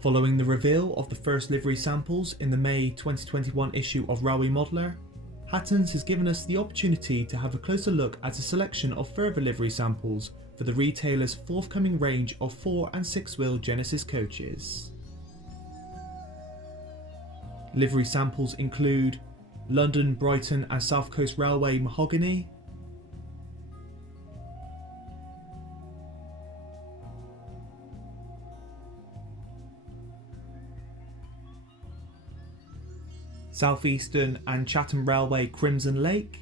Following the reveal of the first livery samples in the May 2021 issue of Railway Modeller, Hattons has given us the opportunity to have a closer look at a selection of further livery samples for the retailer's forthcoming range of 4 and 6 wheel Genesis coaches. Livery samples include London, Brighton and South Coast Railway Mahogany, South Eastern and Chatham Railway Crimson Lake,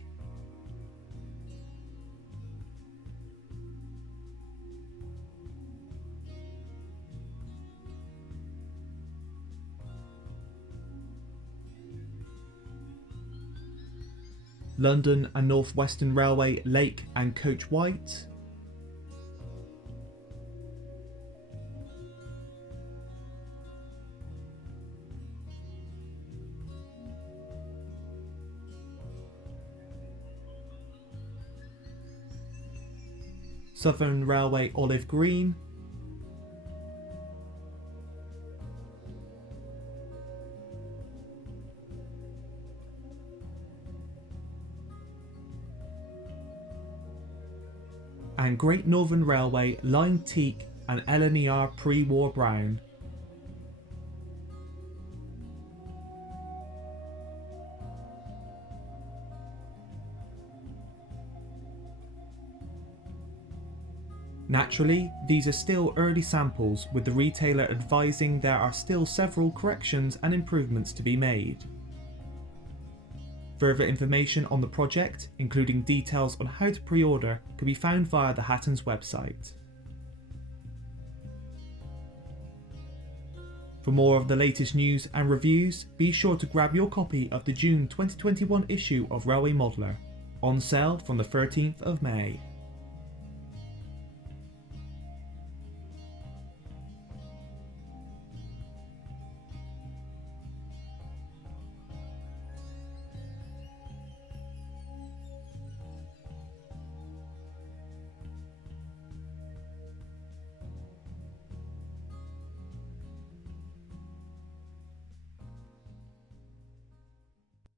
London and North Western Railway Lake and Coach White, Southern Railway Olive Green, and Great Northern Railway Line Teak and LNER Pre-war Brown. Naturally, these are still early samples, with the retailer advising there are still several corrections and improvements to be made. Further information on the project, including details on how to pre-order, can be found via the Hattons website. For more of the latest news and reviews, be sure to grab your copy of the June 2021 issue of Railway Modeller, on sale from the 13th of May.